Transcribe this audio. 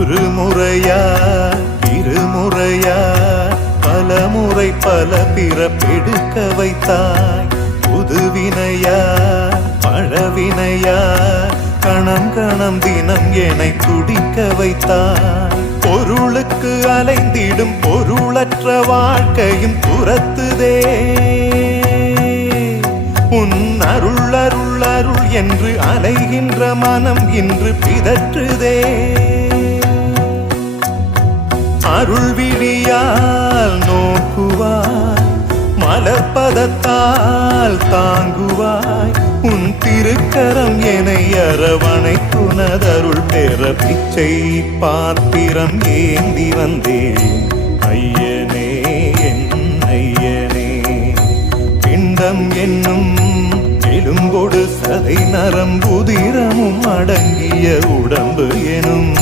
ஒரு முறையா இருமுறையா பலமுறை பல பிறப்பெடுக்க வைத்தாய். புதுவினையா பழவினையா கணம் கணம் தினம் என்னை துடிக்க வைத்தாய். பொருளுக்கு அலைந்திடும் பொருளற்ற வாழ்க்கையும் துரத்துதே. உன் அருள் அருள் அருள் என்று அலைகின்ற மனம் இன்று பிதற்றுதே. அருள் விழியால் நோக்குவாய், மலர்பதத்தால் தாங்குவாய். உன் திருக்கரம் என்னை அரவணைக்குனதருள் பெற பிச்சை பாத்திரம் ஏந்தி வந்தேன். ஐயனே என் ஐயனே, பிண்டம் என்னும் எலும்பொடு சதை நரம்புதிரமும் அடங்கிய உடம்பு எனும்